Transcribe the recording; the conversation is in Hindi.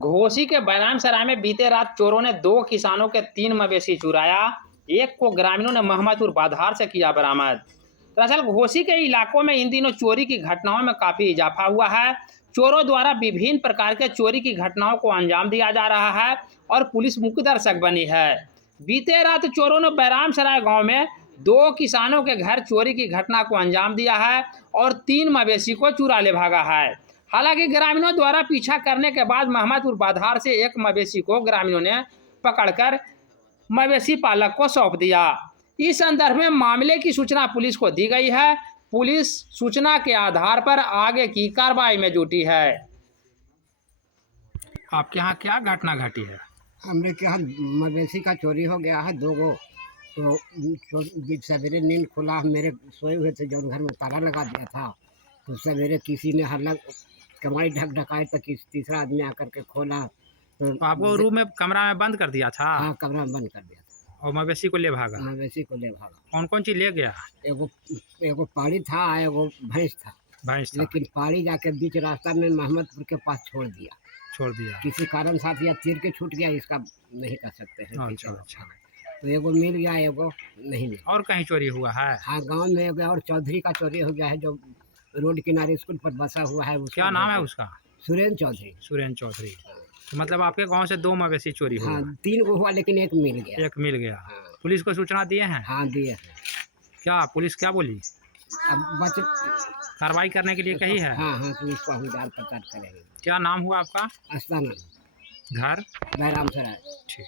घोसी के बैराम सराय में बीते रात चोरों ने 2 किसानों के 3 मवेशी चुराया। एक को ग्रामीणों ने महमदपुर बाधार से किया बरामद। दरअसल घोसी के इलाकों में इन दिनों चोरी की घटनाओं में काफी इजाफा हुआ है। चोरों द्वारा विभिन्न प्रकार के चोरी की घटनाओं को अंजाम दिया जा रहा है और पुलिस मुख्य दर्शक बनी है। बीते रात चोरों ने बैराम सराय गाँव में 2 किसानों के घर चोरी की घटना को अंजाम दिया है और 3 मवेशी को चुरा ले भागा है। हालांकि ग्रामीणों द्वारा पीछा करने के बाद महमदपुर बाधार से एक मवेशी को ग्रामीणों ने पकड़कर मवेशी पालक को सौंप दिया। इस संदर्भ में मामले की सूचना पुलिस को दी गई है। पुलिस सूचना के आधार पर आगे की कार्रवाई में जुटी है। आपके यहाँ क्या घटना घटी है? हमरे के यहाँ मवेशी का चोरी हो गया है 2 गो। तो सवेरे नींद खुला, मेरे सोए हुए थे जो घर में ताला लगा दिया था। तो सवेरे किसी ने हल्ला कमाई ढकाए तो तीसरा आदमी आकर के खोला तो आपको रूम में कमरा में बंद कर दिया था? हाँ, कमरा में बंद कर दिया था और मवेशी को ले भागा? मवेशी को ले भागा। कौन कौन चीज ले गया? एगो पाड़ी था, एगो भैंस था। लेकिन पाड़ी जाके बीच रास्ता में महमदपुर के पास छोड़ दिया। किसी कारण साथ या तीर के छूट गया, इसका नहीं कर सकते हैं। अच्छा। तो एगो मिल गया, एगो नहीं मिला। और कहीं चोरी हुआ है? हाँ, गांव में एगो और चौधरी का चोरी हो गया है, जो रोड किनारे स्कूल पर बसा हुआ है। क्या नाम है उसका? सुरेंद्र चौधरी। तो मतलब आपके गांव से 2 मवेशी चोरी हुआ? हाँ, 3 गो हुआ लेकिन एक मिल गया। हाँ। पुलिस को सूचना दिए हैं? हाँ, दिए हैं। क्या पुलिस क्या बोली? अब बच कार्रवाई करने के लिए कही है? हाँ, पुलिस को हम जांच पड़ताल करेंगे। क्या नाम हुआ आपका? अस्ताना घर? बैराम सराय। ठीक।